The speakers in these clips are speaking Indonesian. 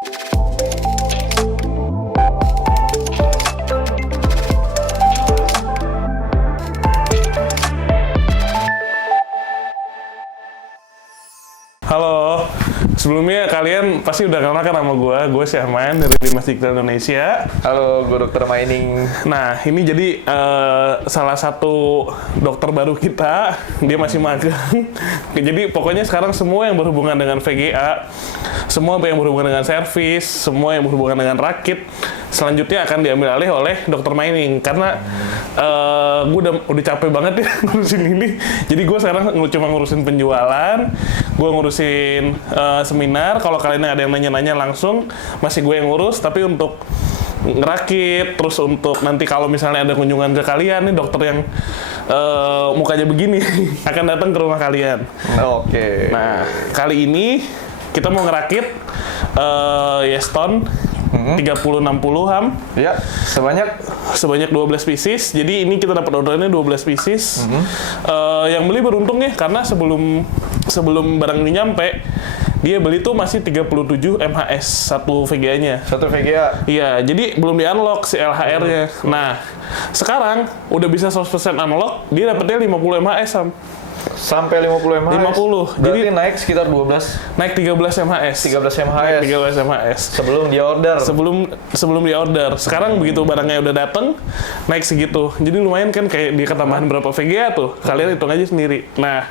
Halo, sebelumnya kalian pasti udah kenal kan sama gue Syahman dari Dimas Digital Indonesia. Halo, gue dokter mining. Nah, ini jadi salah satu dokter baru kita, dia masih magang. Jadi pokoknya sekarang semua yang berhubungan dengan VGA, semua yang berhubungan dengan servis, semua yang berhubungan dengan rakit, selanjutnya akan diambil alih oleh dokter mining. Karena gue udah capek banget ya ngurusin ini. Jadi gue sekarang cuma ngurusin penjualan, gue ngurusin seminar. Kalau kalian ada yang nanya-nanya langsung, masih gue yang ngurus. Tapi untuk ngerakit, terus untuk nanti kalau misalnya ada kunjungan ke kalian, nih dokter yang mukanya begini akan datang ke rumah kalian. Oke. Nah, kali ini kita mau ngerakit Yeston 3060 ham. Ya, Sebanyak 12 pieces. Jadi ini kita dapat ordernya 12 pieces. Yang beli beruntung ya, karena sebelum barang ini nyampe, dia beli tuh masih 37 MHS satu VGA-nya. Satu VGA? Iya, jadi belum di-unlock si LHR-nya. Nah, sekarang udah bisa 100% unlock, dia dapetnya 50 MHS, Sam. Sampai 50 MHz? 50. Berarti Jadi naik sekitar 12? Naik 13 MHS. 13 MHS? 13 MHS. Sebelum dia order? Sebelum dia order. Sekarang begitu barangnya udah dateng, naik segitu. Jadi lumayan kan, kayak dia ketambahan berapa VGA tuh. Kalian hitung aja sendiri. Nah,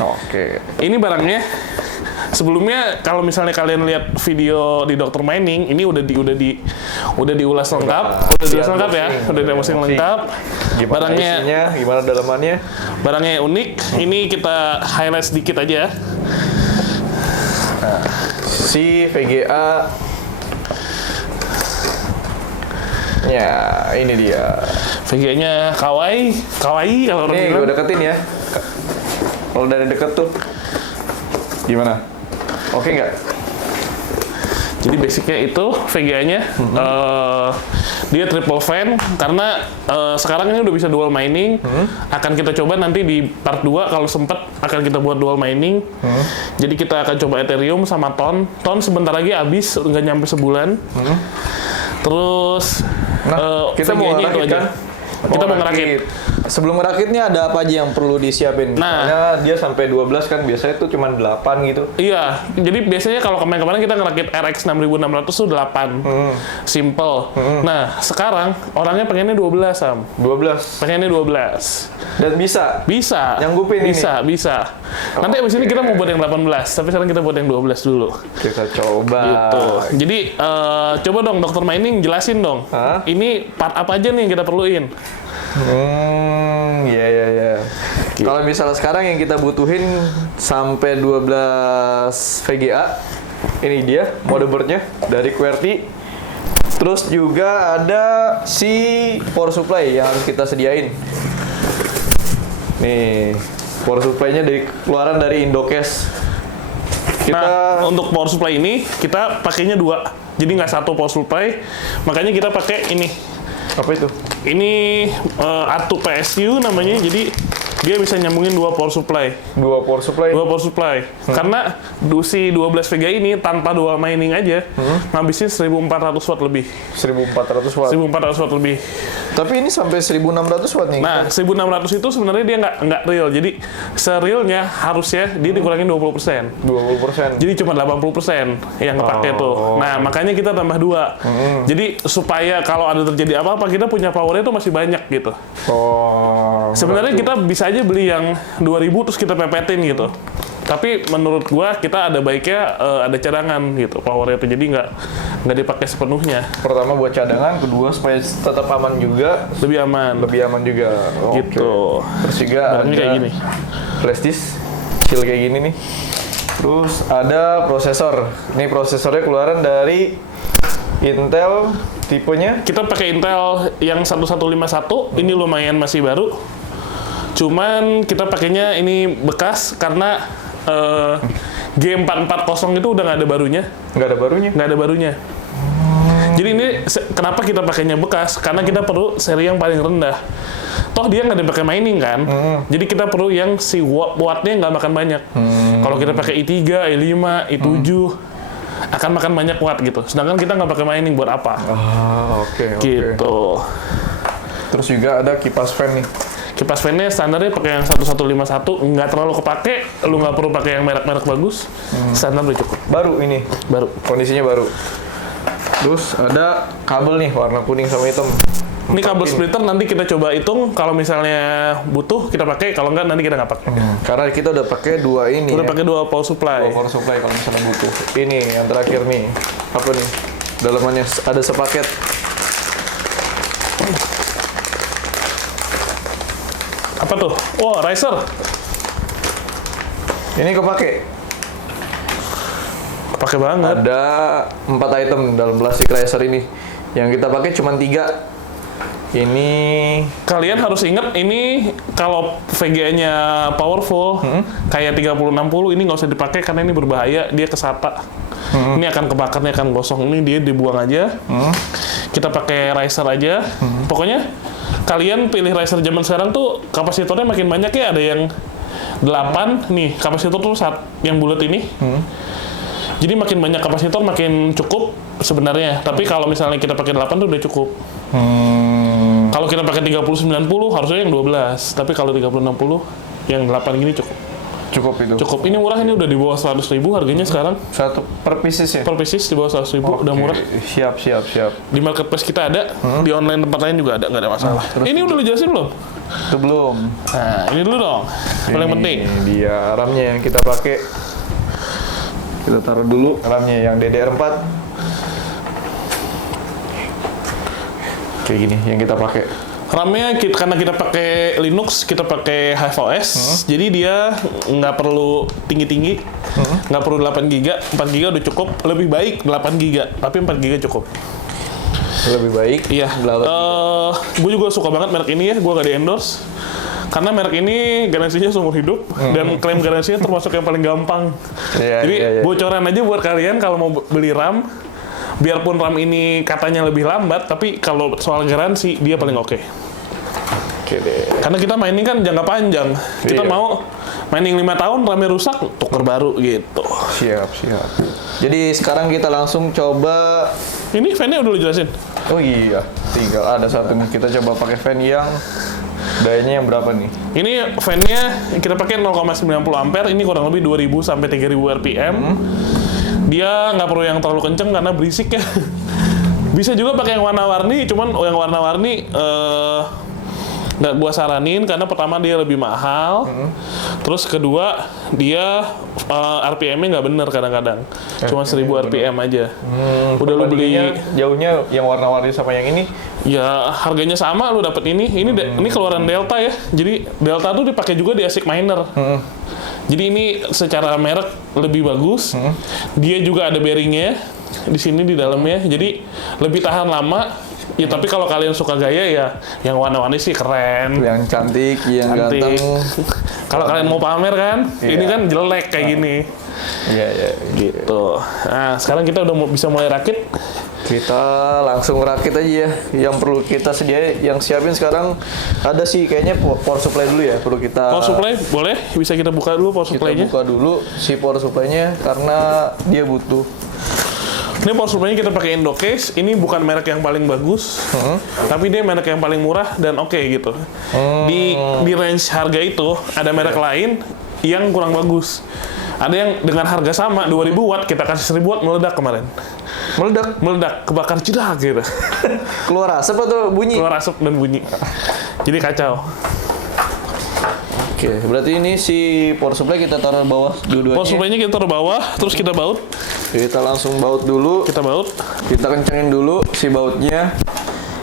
oke. ini barangnya. Sebelumnya kalau misalnya kalian lihat video di Dr. Mining, ini udah diulas lengkap, udah di-unboxing lengkap. Gimana barangnya isinya, gimana dalamannya? Barangnya unik. Ini kita highlight sedikit aja. Nah, si VGA. Ya, ini dia. VGA-nya kawaii kalau orang Nih, bilang. gue deketin ya. Kalau dari deket tuh, gimana? Oke nggak? Jadi basicnya itu VGA-nya dia triple fan karena sekarang ini udah bisa dual mining. Akan kita coba nanti di part 2 kalau sempet akan kita buat dual mining. Jadi kita akan coba Ethereum sama Ton sebentar lagi habis, nggak nyampe sebulan. Terus kita mau VGA-nya itu ngerakit aja. kan? Kita mau ngerakit. Sebelum ngerakitnya ada apa aja yang perlu disiapin? Nah, soalnya dia sampai 12 kan, biasanya tuh cuma 8 gitu. Iya, jadi biasanya kalau kemarin kita ngerakit RX 6600 tuh 8. Simple. Nah, sekarang orangnya pengennya 12, Sam. 12? Pengennya 12. Dan bisa? Bisa. Nyanggupin ini? Bisa. Nanti abis ini kita mau buat yang 18, tapi sekarang kita buat yang 12 dulu. Kita coba. Gitu. Jadi, coba dong Dr. Mining jelasin dong. Hah? Ini part apa aja nih yang kita perluin? Ya. Kalau misalnya sekarang yang kita butuhin sampai 12 VGA, ini dia motherboardnya dari QWERTY. Terus juga ada si power supply yang kita sediain. Nih, power supply-nya keluaran dari Indocase. Nah, untuk power supply ini kita pakainya 2. Jadi nggak satu power supply, makanya kita pakai ini. Apa itu? Ini A2 PSU namanya, jadi dia bisa nyambungin 2 power supply. 2 power supply? 2 power supply. Karena si 12 VGA ini tanpa dual mining aja, ngabisin 1400 watt lebih. 1400 watt? 1400 watt lebih. Tapi ini sampai 1600 watt nih. Nah, 1600 itu sebenarnya dia nggak real. Jadi, se-realnya harusnya dia dikurangin 20%. 20%? Jadi cuma 80% yang kepake tuh. Nah, makanya kita tambah 2. Jadi, supaya kalau ada terjadi apa-apa, kita punya powernya tuh masih banyak gitu. Sebenarnya kita bisa aja beli yang 2000 terus kita pepetin gitu. Tapi menurut gua kita ada baiknya ada cadangan gitu powernya tuh, jadi nggak dipakai sepenuhnya. Pertama buat cadangan, kedua supaya tetap aman juga. Lebih aman juga. Gitu. Terus juga barangnya ada kayak gini. Flash disk kecil kayak gini nih. Terus ada prosesor. Ini prosesornya keluaran dari Intel tipenya. Kita pakai Intel yang 1151. Ini lumayan masih baru. Cuman kita pakainya ini bekas karena G440 itu udah nggak ada barunya. Nggak ada barunya? Jadi ini kenapa kita pakainya bekas? Karena kita perlu seri yang paling rendah. Toh dia nggak dipakai mining kan. Jadi kita perlu yang si wattnya nggak makan banyak. Kalau kita pakai i3, i5, i7, akan makan banyak watt gitu. Sedangkan kita nggak pakai mining buat apa? Oke. Gitu. Terus juga ada kipas fan nih. Kipas fan-nya standarnya pakai yang 1151, nggak terlalu kepake, lu nggak perlu pakai yang merek-merek bagus. Standar udah cukup. Baru ini. Baru. Kondisinya baru. Terus ada kabel nih warna kuning sama hitam. Ini kabel splitter nanti kita coba hitung, kalau misalnya butuh kita pakai, kalau nggak nanti kita nggak pakai. Karena kita udah pakai dua ini. Udah ya. pakai 2 power supply. Dua power supply kalau misalnya butuh. Ini yang terakhir nih. Apa nih? Dalamannya ada sepaket. Apa tuh? Oh, riser. Ini kepake. Pakai banget. Ada 4 item dalam plastik riser ini. Yang kita pakai cuma 3. Ini Kalian harus ingat ini kalau VGA-nya powerful kayak 3060 ini nggak usah dipakai karena ini berbahaya, dia kesata. Ini akan kebakar, ini akan gosong. Ini dia dibuang aja. Kita pakai riser aja. Pokoknya kalian pilih riser zaman sekarang tuh kapasitornya makin banyak ya, ada yang 8 nih kapasitor tuh yang bulat ini. Jadi makin banyak kapasitor makin cukup sebenarnya. Tapi kalau misalnya kita pakai 8 tuh udah cukup. Kalau kita pakai 3090 harusnya yang 12. Tapi kalau 3060 yang 8 gini cukup. cukup itu. Cukup. Ini murah, ini udah di bawah 100.000 harganya sekarang. Satu per pieces ya? Per pieces di bawah 100.000 udah murah. Siap. Di marketplace kita ada, di online tempat lain juga ada, nggak ada masalah. Ini udah lu jelasin belum? Itu belum. Nah, ini dulu dong. Paling penting. Ini dia RAM-nya yang kita pakai. Kita taruh dulu RAM-nya yang DDR4. Kayak gini yang kita pakai. RAM-nya karena kita pakai Linux, kita pakai HiveOS, jadi dia nggak perlu tinggi-tinggi, nggak perlu 8 GB, 4 GB udah cukup. Lebih baik 8 GB, tapi 4 GB cukup. Lebih baik. Iya. Gue juga suka banget merek ini ya, gue nggak di-endorse. Karena merek ini garansinya seumur hidup, dan klaim garansinya termasuk yang paling gampang. Jadi bocoran aja buat kalian kalau mau beli RAM, biarpun RAM ini katanya lebih lambat, tapi kalau soal garansi dia paling oke. Oke deh. Karena kita mining kan jangka panjang. Kita mau mining 5 tahun, RAM-nya rusak, tuker baru gitu. Siap. Jadi sekarang kita langsung coba. Ini fan-nya udah lu jelasin? Oh iya, tinggal ada satu. Kita coba pakai fan yang dayanya yang berapa nih? Ini fan-nya kita pakai 0,90 ampere, ini kurang lebih 2000 sampai 3000 RPM. Dia nggak perlu yang terlalu kenceng karena berisik ya. Bisa juga pakai yang warna-warni, cuman yang warna-warni nggak gua saranin karena pertama dia lebih mahal, terus kedua dia RPM-nya nggak bener kadang-kadang, cuma 1000 RPM aja. Udah lu beli jauhnya yang warna-warni sama yang ini? Ya harganya sama, lu dapet ini. Ini keluaran Delta ya. Jadi Delta tuh dipakai juga di ASIC Miner. Jadi ini secara merek lebih bagus. Dia juga ada bearingnya di sini di dalamnya. Jadi lebih tahan lama. Ya tapi kalau kalian suka gaya ya yang warna-warni sih keren. Yang cantik, yang ganteng. Kalau kalian mau pamer kan, ini kan jelek kayak gini. Iya. Gitu. Nah, sekarang kita udah bisa mulai rakit. Kita langsung rakit aja ya. Yang perlu kita yang siapin sekarang ada sih kayaknya power supply dulu ya. Perlu kita Power supply boleh, bisa kita buka dulu power kita supply-nya. buka dulu si power supply-nya karena dia butuh. Ini power supply-nya kita pakai Indocase. Ini bukan merek yang paling bagus, tapi dia merek yang paling murah dan oke gitu. Di range harga itu ada merek lain yang kurang bagus. Ada yang dengan harga sama 2000 watt kita kasih 1000 watt meledak kemarin. Meledak, kebakar cedak gitu. Keluar asap atau bunyi? Keluar asap dan bunyi. Jadi kacau. Oke, berarti ini si power supply kita taruh bawah dua-duanya. Power supply-nya kita taruh bawah, terus kita baut. Kita langsung baut dulu. Kita baut. Kita kencengin dulu si bautnya.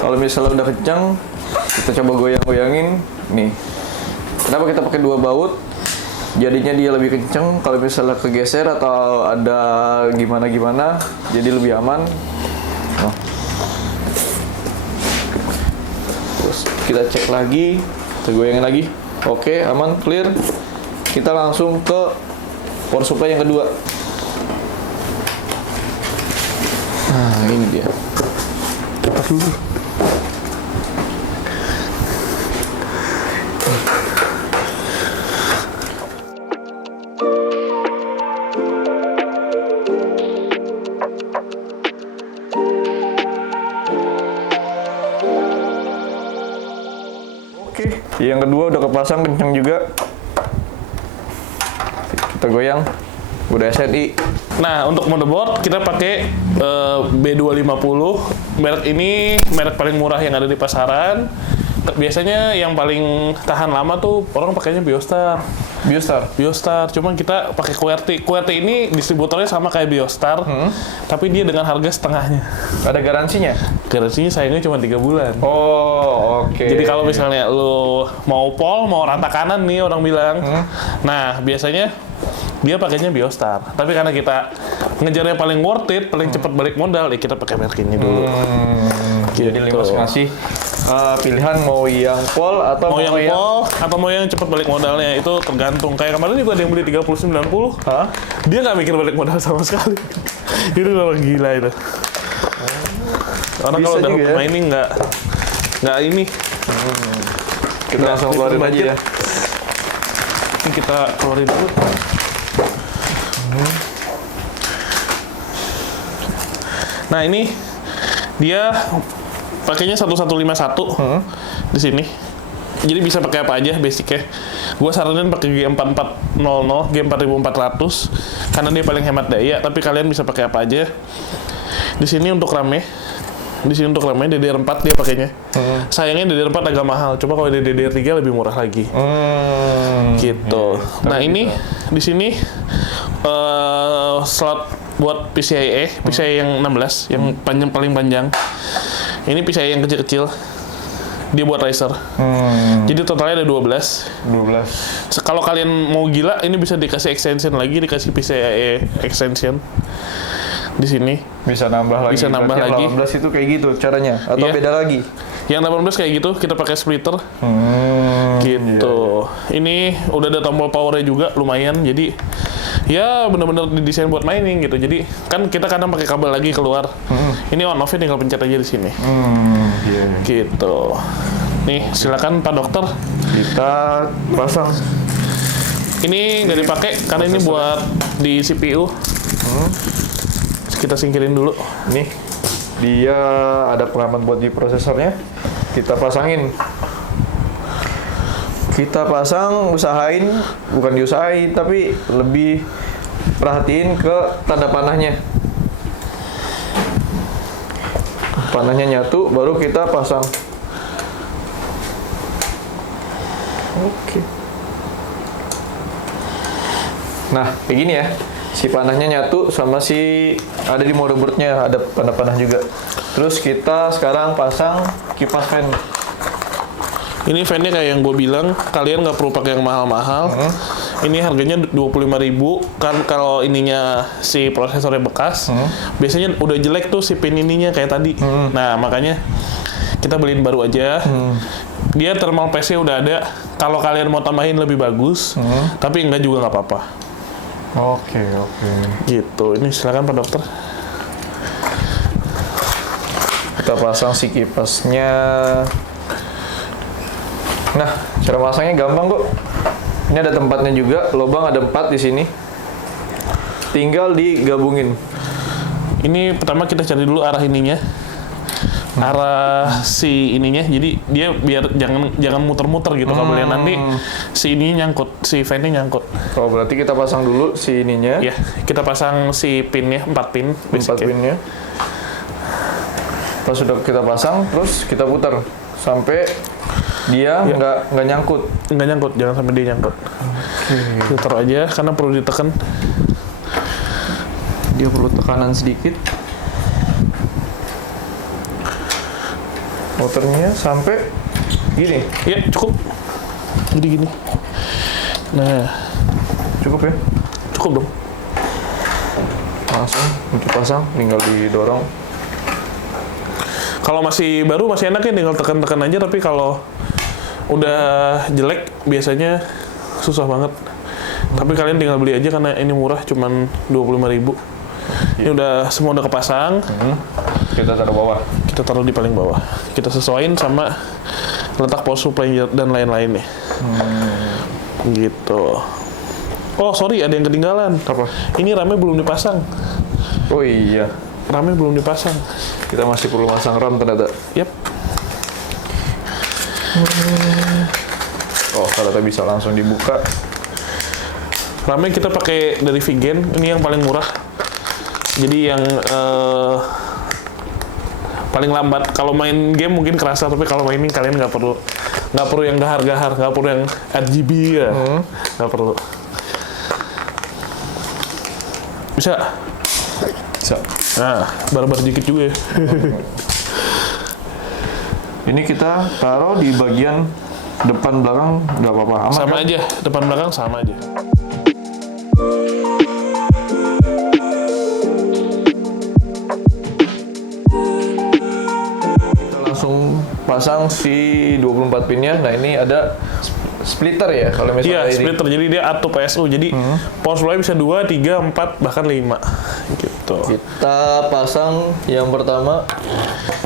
Kalau misalnya udah kenceng, kita coba goyang-goyangin. Nih. Kenapa kita pakai 2 baut? Jadinya dia lebih kenceng. Kalau misalnya kegeser atau ada gimana-gimana, jadi lebih aman. Nah. Terus kita cek lagi, kita goyangin lagi. Oke, aman, clear. Kita langsung ke power supply yang kedua. Nah, ini dia. Cepat dulu. Yang kedua udah kepasang kencang juga. Kita goyang. Udah SNI. Nah, untuk motherboard kita pakai B250. Merek ini merek paling murah yang ada di pasaran. Biasanya yang paling tahan lama tuh orang pakainya Biostar. Biostar, cuman kita pakai QWERTY. QWERTY ini distributornya sama kayak Biostar, tapi dia dengan harga setengahnya. Ada garansinya? Garansinya sayangnya cuma 3 bulan. Oh, oke. Jadi kalau misalnya lu mau pol, mau rata kanan nih orang bilang, nah biasanya dia pakainya Biostar. Tapi karena kita ngejarnya paling worth it, paling cepat balik modal, ya kita pakai merek ini dulu. Jadi Limas ngasih pilihan mau yang pol atau mau yang pol atau mau yang cepat balik modalnya, itu tergantung. Kayak kemarin juga ada yang beli 3090, dia nggak mikir balik modal sama sekali. Itu memang gila itu. Orang kalau dalam mining nggak ini. Kita langsung keluarin aja ya. Ini kita keluarin dulu. Nah ini dia pakainya 1151 di sini. Jadi bisa pakai apa aja basicnya. Gua saranin pakai G4400, G4400 karena dia paling hemat daya. Tapi kalian bisa pakai apa aja. Di sini untuk RAM-nya. Di sini untuk RAM-nya DDR4 dia pakainya. Sayangnya DDR4 agak mahal. Coba kalau DDR3 lebih murah lagi. Gitu. Nah ini di sini slot buat PCIe, PCIe yang 16, yang paling panjang. Ini PCIe yang kecil-kecil. Dia buat Razer. Jadi totalnya ada 12. Kalau kalian mau gila, ini bisa dikasih extension lagi, dikasih PCIe extension. Di sini bisa nambah lagi. Bisa nambah lagi. 18 itu kayak gitu caranya atau beda lagi? Yang 18 kayak gitu, kita pakai splitter. Gitu. Ini udah ada tombol powernya juga lumayan. Jadi ya benar-benar didesain buat mining gitu. Jadi kan kita kadang pakai kabel lagi keluar. Ini on off-nya tinggal pencet aja di sini. Gitu. Nih, silakan Pak Dokter. Kita pasang. Ini nggak dipakai karena ini buat di CPU. Kita singkirin dulu. Nih, dia ada pengaman buat di prosesornya. Kita pasangin. Kita pasang, usahain, bukan diusahain, tapi lebih perhatiin ke tanda panahnya. Panahnya nyatu, baru kita pasang. Oke. Nah, kayak gini ya. Si panahnya nyatu sama si ada di motherboardnya ada panah-panah juga. Terus kita sekarang pasang kipas fan. Ini fan-nya kayak yang gue bilang, kalian nggak perlu pakai yang mahal-mahal. Ini harganya 25.000. Kan kalau ininya si prosesornya bekas, biasanya udah jelek tuh si pin ininya kayak tadi. Nah makanya kita beliin baru aja. Dia thermal paste-nya udah ada. Kalau kalian mau tambahin lebih bagus, tapi enggak juga nggak apa-apa. Oke. Gitu. Ini silakan Pak Dokter. Kita pasang si kipasnya. Nah, cara masangnya gampang kok. Ini ada tempatnya juga, lubang ada 4 di sini. Tinggal digabungin. Ini pertama kita cari dulu arah ininya. Arah si ininya, jadi dia biar jangan muter-muter gitu kabelnya, nanti si ininya nyangkut, si fan-nya nyangkut. Oh, berarti kita pasang dulu si ininya. Ya, kita pasang si pinnya, 4 pin. 4 pinnya. Pas sudah kita pasang, terus kita putar sampai dia nggak nyangkut. Nggak nyangkut, jangan sampai dia nyangkut. Kita taruh aja, karena perlu ditekan. Dia perlu tekanan sedikit. Motornya sampai gini. Ya, cukup. Jadi gini. Nah, cukup ya? Cukup dong. Langsung dipasang, tinggal didorong. Kalau masih baru masih enak ya, tinggal tekan-tekan aja. Tapi kalau udah jelek biasanya susah banget. Tapi kalian tinggal beli aja karena ini murah, cuman 25.000. Ini udah semua udah kepasang. Kita taruh bawah. Kita taruh di paling bawah. Kita sesuaiin sama letak power supply dan lain-lainnya. Gitu. Oh sorry, ada yang ketinggalan. Apa? Ini RAM-nya belum dipasang. Oh iya. RAM-nya belum dipasang. Kita masih perlu masang RAM ternyata. Yap. Oh, ternyata bisa langsung dibuka. Ramnya kita pakai dari Vigen, ini yang paling murah. Jadi yang paling lambat. Kalau main game mungkin kerasa, tapi kalau main ini kalian nggak perlu yang gahar-gahar, nggak perlu yang RGB ya, nggak perlu. Bisa. Nah, barbar dikit juga ya. Ini kita taruh di bagian depan belakang, nggak apa-apa. Aman Sama kan? aja, depan belakang sama aja. Kita langsung pasang si 24 pinnya. Nah, ini ada splitter ya kalau misalnya Iya, ini. splitter. Jadi dia ATO PSU. Jadi power supply bisa 2, 3, 4, bahkan 5. Gitu. Kita pasang yang pertama.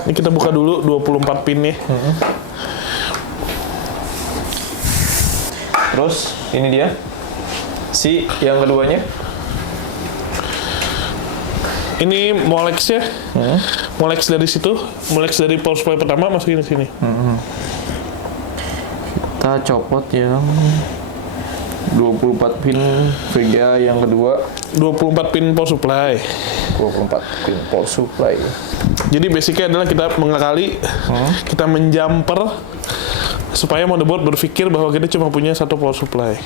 Ini kita buka dulu 24 pin nih. Terus ini dia. Si yang keduanya. Ini Molex ya. Molex dari situ, Molex dari power supply pertama masukin ke sini. Kita copot yang 24 pin VGA yang kedua. 24 pin power supply. 24 pin power supply. Jadi basicnya adalah kita mengakali, kita menjumper supaya motherboard berpikir bahwa kita cuma punya satu power supply.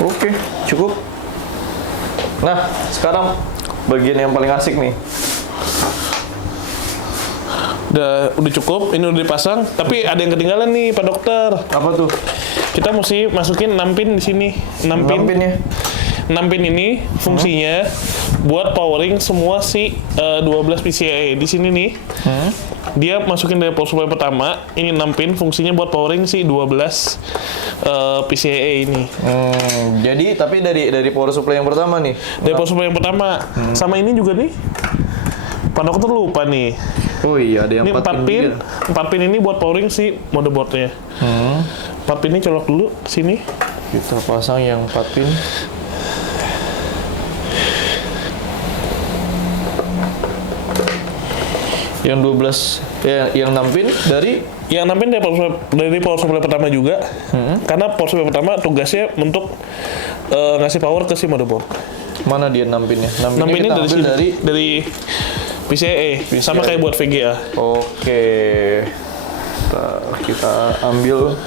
Oke, cukup. Nah, sekarang bagian yang paling asik nih. Udah cukup, ini udah dipasang, tapi ada yang ketinggalan nih Pak Dokter. Apa tuh? Kita mesti masukin 6 pin di sini. 6 pin. Pinnya. 6 pin ini fungsinya buat powering semua si 12 PCIe. Di sini nih. Dia masukin dari power supply pertama, ini 6 pin fungsinya buat powering si 12 PCIe ini. Jadi tapi dari power supply yang pertama nih. Dari power supply yang pertama. Sama ini juga nih. Pak Dokter lupa nih. Oh iya, ada yang Ini 4 pin. 4 pin ini buat powering si motherboardnya. 4 pin ini colok dulu sini. Kita pasang yang 4 pin. Yang 12 ya, yang 6 pin dari Yang 6 pin dari power supply pertama juga. Karena power supply pertama tugasnya untuk ngasih power ke si motherboard. mana dia 6 pinnya? 6 6 pin ini kita dari ambil sini, dari PCIe. Sama kayak buat VGA. Oke. Kita ambil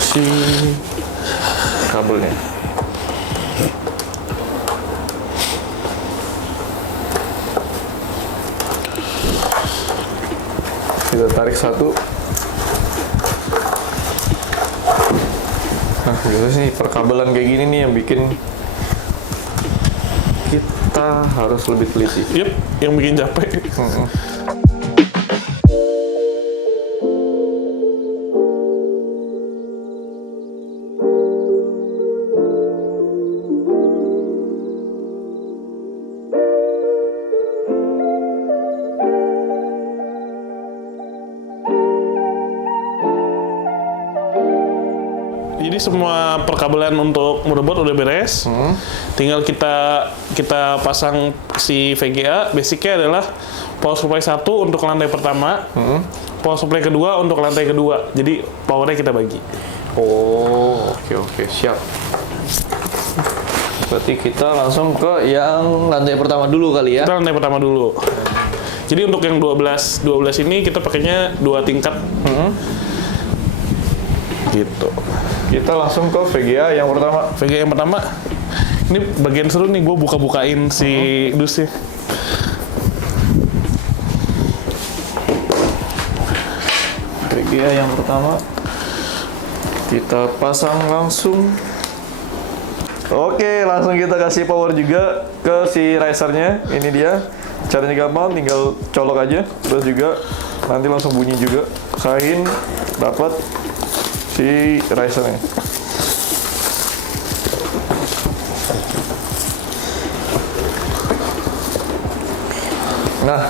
si kabelnya. Kita tarik satu. Nah, biasanya sih perkabelan kayak gini nih yang bikin kita harus lebih teliti. Yep, yang bikin capek. Jadi semua perkabelan untuk motherboard udah beres. Tinggal kita pasang si VGA. Basicnya adalah power supply 1 untuk lantai pertama, power supply kedua untuk lantai kedua. Jadi powernya kita bagi. Oh, oke, siap. Berarti kita langsung ke yang lantai pertama dulu kali ya. Kita lantai pertama dulu. Jadi untuk yang 12 ini kita pakainya 2 tingkat. Gitu. Kita langsung ke VGA yang pertama. VGA yang pertama. Ini bagian seru nih, gue buka-bukain si dusnya. VGA yang pertama. Kita pasang langsung. Oke, langsung kita kasih power juga ke si risernya. Ini dia. Caranya gampang, tinggal colok aja. Terus juga nanti langsung bunyi juga. Usahain dapat si risernya. Nah,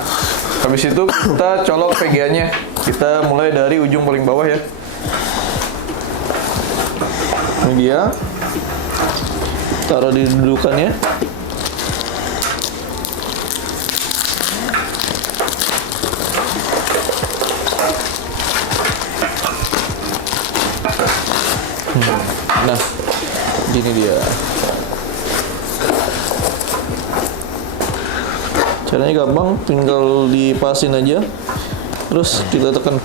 habis itu kita colok VGA-nya. Kita mulai dari ujung paling bawah ya. Ini dia. Taruh di dudukannya. Nah, gini dia. Caranya gampang, tinggal dipasin aja. Terus kita tekan.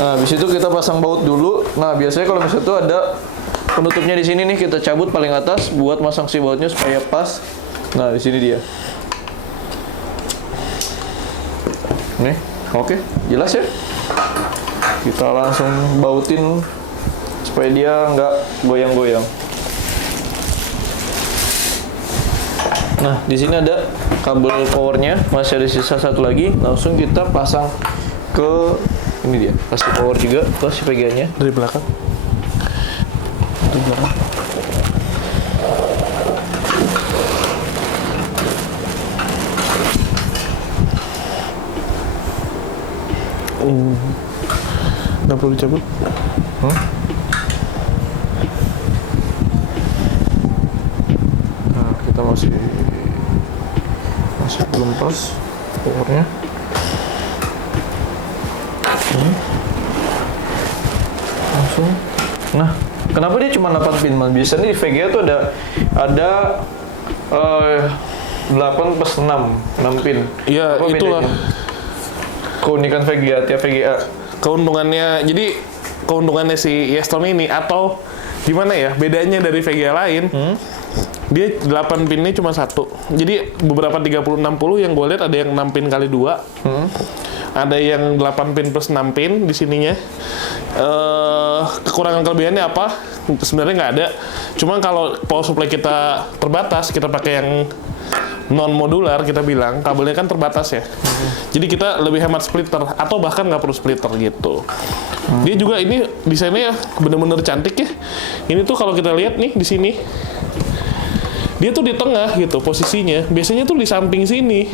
Nah, habis itu kita pasang baut dulu. Nah, biasanya kalau misalnya itu ada penutupnya di sini nih, kita cabut paling atas buat masang si bautnya supaya pas. Nah, di sini dia. Nih, oke, jelas ya. Kita langsung bautin supaya dia nggak goyang-goyang. Nah, di sini ada kabel powernya, masih ada sisa satu lagi. Langsung kita pasang ke ini dia, kasih power juga ke si VGA-nya Dari belakang. Dari belakang. Nggak perlu dicabut. Nah, kita masih belum pas powernya. Langsung. Nah, kenapa dia cuma 8 pin, Man? Biasanya di VGA tuh ada 8 plus 6 pin. Iya, Apa itulah bedanya? Keunikan VGA, tiap VGA. keuntungannya. Jadi keuntungannya si Yeston ini, atau gimana ya, bedanya dari VGA lain, dia 8 pinnya cuma satu. Jadi beberapa 30-60 yang gue lihat ada yang 6 pin kali 2. Ada yang 8 pin plus 6 pin di sininya. Kekurangan kelebihannya apa? Sebenarnya nggak ada. Cuma kalau power supply kita terbatas, kita pakai yang non modular, kita bilang kabelnya kan terbatas ya. Jadi kita lebih hemat splitter, atau bahkan nggak perlu splitter gitu. Dia juga ini desainnya bener-bener cantik ya. Ini tuh kalau kita lihat nih di sini, dia tuh di tengah gitu posisinya. Biasanya tuh di samping sini.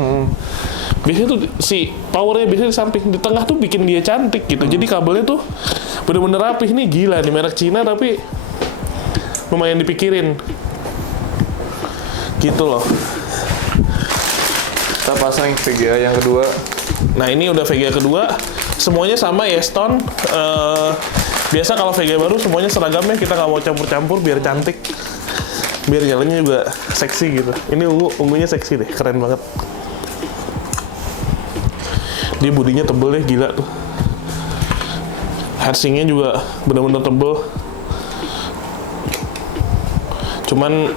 Biasanya tuh si powernya biasanya di samping, di tengah tuh bikin dia cantik gitu. Jadi kabelnya tuh bener-bener rapih nih, gila nih merek Cina tapi lumayan dipikirin. Gitu loh. Kita pasang VGA yang kedua. Nah ini udah VGA kedua, semuanya sama Yeston. Biasa kalau VGA baru semuanya seragam ya, kita nggak mau campur-campur biar cantik, biar jalannya juga seksi gitu. Ini ungunya seksi deh, keren banget. Dia bodinya tebel deh, gila tuh. Heatsink-nya juga bener-bener tebel. Cuman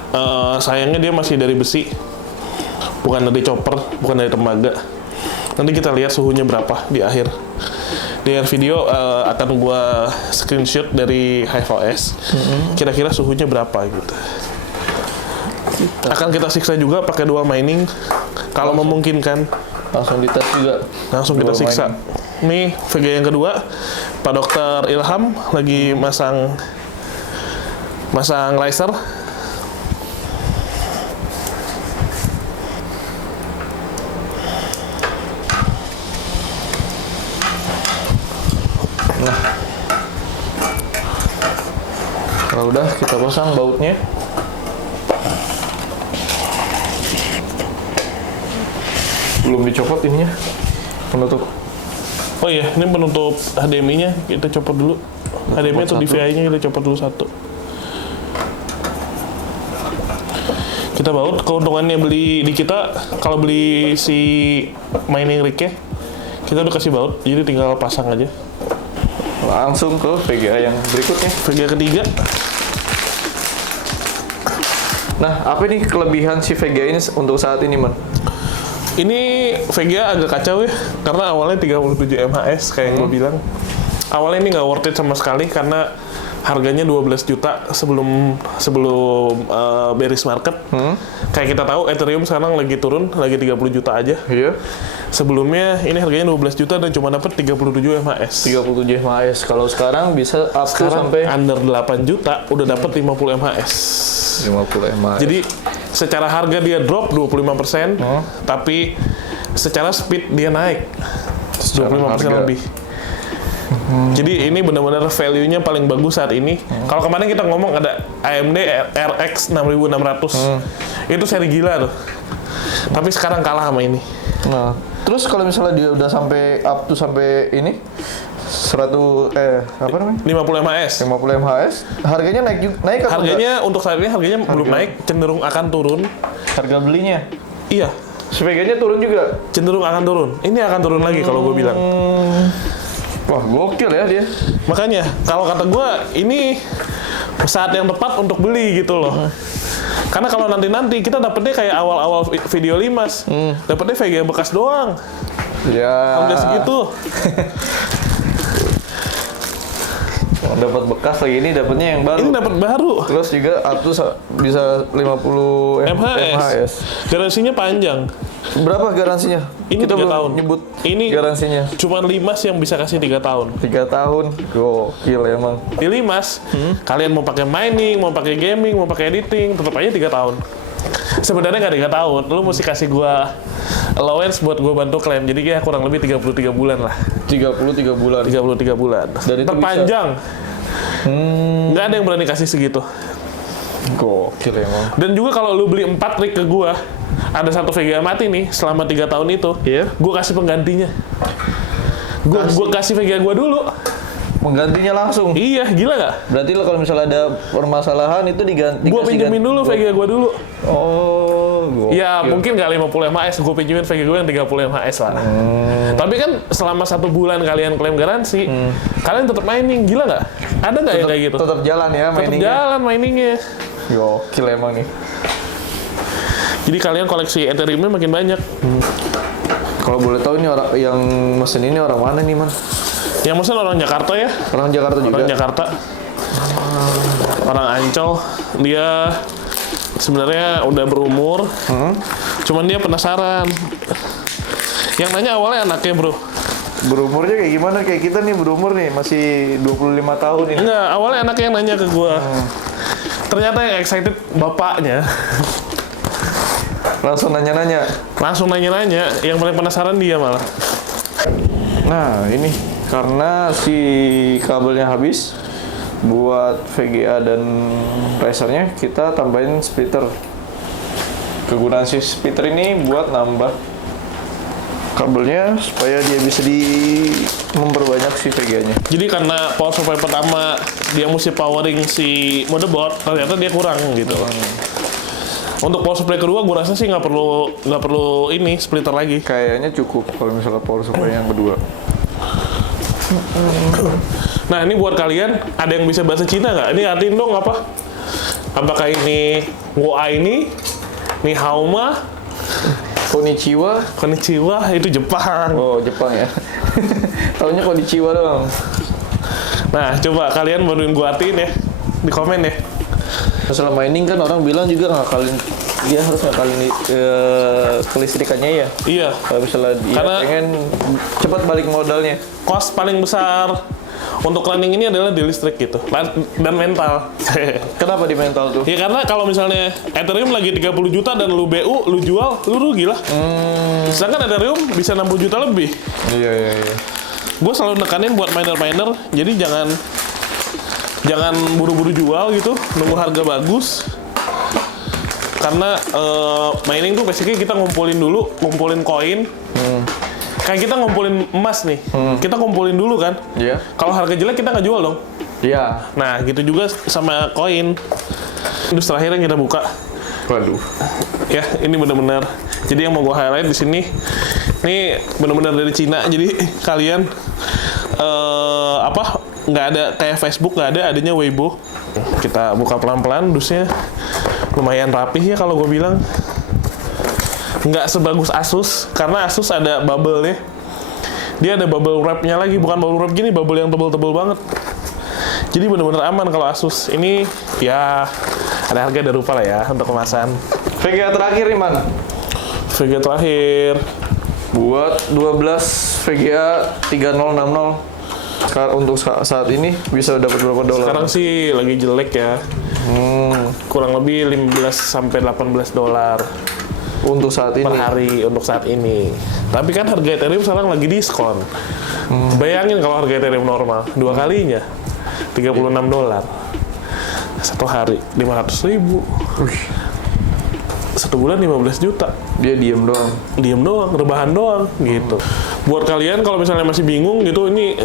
sayangnya dia masih dari besi, bukan dari chopper, bukan dari tembaga. Nanti kita lihat suhunya berapa di akhir. Di akhir video akan gua screenshot dari HiveOS. Kira-kira suhunya berapa gitu. Akan kita siksa juga pakai dual mining kalau memungkinkan. Langsung dites juga. Langsung kita Dual siksa. Nih VGA yang kedua, Pak Dokter Ilham lagi masang laser. Nah, kalau udah kita pasang bautnya. Belum dicopot ininya, penutup. Oh iya, ini penutup HDMI-nya kita copot dulu. HDMI atau DVI-nya kita copot dulu satu. Kita baut. Keuntungannya beli di kita, kalau beli si mining rig-nya, kita udah kasih baut, jadi tinggal pasang aja. Langsung ke VGA yang berikutnya. VGA ketiga. Nah, apa nih kelebihan si VGA ini untuk saat ini, Man? Ini VGA agak kacau ya, karena awalnya 37 mHz kayak yang gue bilang. awalnya ini nggak worth it sama sekali karena harganya 12 juta sebelum bearish market. Kayak kita tahu Ethereum sekarang lagi turun, lagi 30 juta aja. Iya. Sebelumnya ini harganya 12 juta dan cuma dapat 37 MHS. 37 MHS. Kalau sekarang bisa up to Sekarang sampai under 8 juta udah dapat 50 MHS. 50 MHS. Jadi secara harga dia drop 25%, tapi secara speed dia naik 25% harga. lebih. Jadi ini benar-benar value-nya paling bagus saat ini. Kalau kemarin kita ngomong ada AMD RX 6600. Itu seri gila tuh. Tapi sekarang kalah sama ini. Nah, terus kalau misalnya dia udah sampai up to sampai ini 100 apa namanya? 50 MHS. 50 MHS, harganya naik atau Harganya untuk saat ini harganya belum naik, cenderung akan turun. enggak? Harga belinya. Iya, Sepeganya turun juga. cenderung akan turun. Ini akan turun lagi kalau gue bilang. Wah, gokil ya dia. Makanya kalau kata gue ini saat yang tepat untuk beli gitu loh. Karena kalau nanti kita dapetnya kayak awal-awal video Limas, dapetnya VGA bekas doang. Ya. Harga segitu. Dapat bekas lagi, ini dapatnya yang baru. Ini dapat baru. Terus juga up to bisa 50 MHS. Garansinya panjang. Berapa garansinya? Ini Kita 3 belum tahun. nyebut Ini garansinya. Cuman Limas yang bisa kasih 3 tahun. 3 tahun. Gokil emang. Di Limas, kalian mau pakai mining, mau pakai gaming, mau pakai editing, tetap aja 3 tahun. Sebenarnya nggak 3 tahun, lu mesti kasih gua allowance buat gua bantu klaim. Jadi ya kurang lebih 33 bulan lah. 33 bulan. 33 bulan. Dan itu terpanjang. Nggak ada yang berani kasih segitu. Gokil emang. Dan juga kalau lu beli 4 rig ke gua, ada satu VGA mati nih selama 3 tahun itu, Iya. gua kasih penggantinya. Gua kasih VGA gua dulu. Penggantinya langsung. Iya, gila nggak? Berarti lo kalau misalnya ada permasalahan itu diganti. Gua pinjemin dulu VGA gua dulu. Oh, gokil. Ya mungkin nggak 50 MHS, gue pinjemin VGA gue yang 30 MHS lah. Tapi kan selama 1 bulan kalian klaim garansi, kalian tetap mining, gila nggak? Ada nggak yang kayak gitu? Tetap jalan ya Tetap mainingnya. jalan miningnya. Gokil emang nih. Jadi kalian koleksi Ethereum-nya makin banyak. Kalau boleh tahu ini orang yang mesin ini orang mana nih, Man? Yang mesen orang Jakarta ya, Orang Jakarta juga. orang Jakarta, orang Ancol. Dia sebenarnya udah berumur, cuman dia penasaran. Yang nanya awalnya anaknya bro. Berumurnya kayak gimana? Kayak kita nih berumur nih, masih 25 tahun ini. Enggak, awalnya anaknya yang nanya ke gua. Ternyata yang excited bapaknya. Langsung nanya-nanya. Langsung nanya-nanya, yang paling penasaran dia malah. Nah, ini karena si kabelnya habis, buat VGA dan racernya kita tambahin splitter. Kegunaan si splitter ini buat nambah kabelnya supaya dia bisa memperbanyak si VGA-nya. Jadi karena power supply pertama dia mesti powering si motherboard, ternyata dia kurang gitu. Untuk power supply kedua, gue rasa sih nggak perlu ini splitter lagi. Kayaknya cukup kalau misalnya power supply yang kedua. Nah ini buat kalian, ada yang bisa bahasa Cina nggak? Ini artiin dong apa? Apakah ini Woa ini Hauma, Konnichiwa. Konnichiwa, itu Jepang. Oh, Jepang ya. Taunya Konnichiwa doang. Nah coba kalian bantuin gue artiin ya, di komen ya. Masalah mining kan orang bilang juga ngakalin, dia harus ngakalin kelistrikannya ya. Iya, Kalau misalnya dia Karena- pengen cepat balik modalnya. cost paling besar untuk running ini adalah di listrik gitu, dan mental. Kenapa di mental tuh? Ya karena kalau misalnya Ethereum lagi 30 juta dan lu BU, lu jual, lu rugi lah. Sedangkan Ethereum bisa 60 juta lebih. Iya. Gue selalu nekanin buat miner-miner, jadi jangan buru-buru jual gitu, nunggu harga bagus. Karena mining tuh basically kita ngumpulin koin. Kayak kita ngumpulin emas nih, kita ngumpulin dulu kan. Iya. Kalau harga jelek kita nggak jual dong. Iya. Nah gitu juga sama koin. Terus terakhir yang kita buka. Waduh. Ya, ini benar-benar. Jadi yang mau gue highlight di sini, ini benar-benar dari Cina. Jadi kalian nggak ada kayak Facebook, nggak ada, adanya Weibo. Kita buka pelan-pelan, dusnya lumayan rapih ya kalau gue bilang. Nggak sebagus Asus, karena Asus ada bubble-nya. Dia ada bubble wrap-nya lagi, bukan bubble wrap gini, bubble yang tebel-tebel banget. Jadi bener-bener aman kalau Asus. Ini ya ada harga ada rupa lah ya untuk kemasan. VGA terakhir nih man. VGA terakhir. Buat 12 VGA 3060. Untuk saat ini bisa dapat berapa dolar? Sekarang sih lagi jelek ya. Kurang lebih 15 sampai 18 dolar untuk saat ini. per hari untuk saat ini. Tapi kan harga Ethereum sekarang lagi diskon. Bayangin kalau harga Ethereum normal 2 kalinya 36 dolar. Satu hari 500.000. Satu bulan 15 juta. Dia diem doang, Rebahan doang gitu. Buat kalian kalau misalnya masih bingung gitu, ini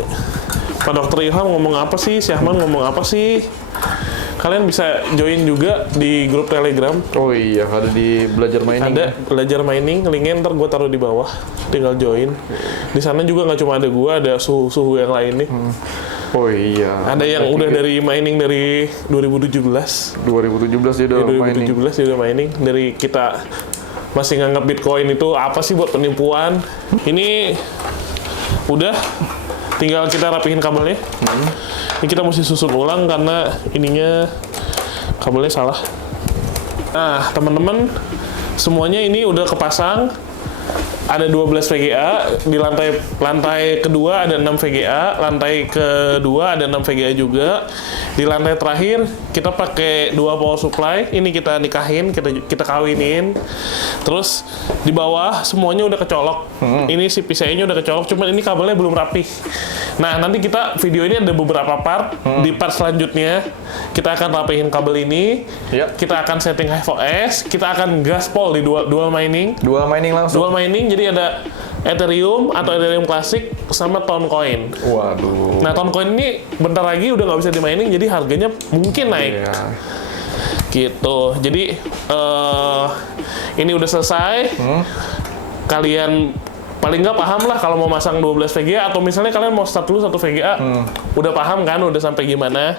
Pak Dokter Ilham ngomong apa sih, si Ahmad ngomong apa sih, kalian bisa join juga di grup Telegram. Oh iya, ada di belajar mining. Ada belajar mining, linknya ntar gue taruh di bawah, tinggal join. Di sana juga nggak cuma ada gue, ada suhu-suhu yang lain nih. Oh iya. Ada yang udah dari mining dari 2017. 2017 dia udah mining. 2017 dia udah mining. Dari kita masih nganggap Bitcoin itu apa sih buat penipuan. Ini udah tinggal kita rapihin kabelnya. Ini kita mesti susun ulang karena ininya kabelnya salah. Nah, teman-teman, semuanya ini udah kepasang. Ada 12 VGA, di lantai kedua ada 6 VGA, lantai kedua ada 6 VGA juga. Di lantai terakhir kita pakai 2 power supply, ini kita nikahin, kita kawinin. Terus di bawah semuanya udah kecolok. Ini si PCI-nya udah kecolok, cuman ini kabelnya belum rapi. Nah, nanti kita video ini ada beberapa part. Di part selanjutnya kita akan rapihin kabel ini. Yep. Kita akan setting HiveOS, kita akan gaspol di dual mining. Dual mining langsung. Dual mining, jadi ada Ethereum atau Ethereum Classic sama Toncoin. Waduh. Nah, Toncoin ini bentar lagi udah nggak bisa di mining, jadi harganya mungkin naik. Iya. Gitu. Jadi ini udah selesai. Kalian paling nggak paham lah kalau mau masang 12 VGA atau misalnya kalian mau start dulu 1 VGA. Udah paham kan? Udah sampai gimana?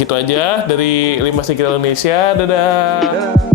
Gitu aja dari 5 Secret Indonesia. Dadah.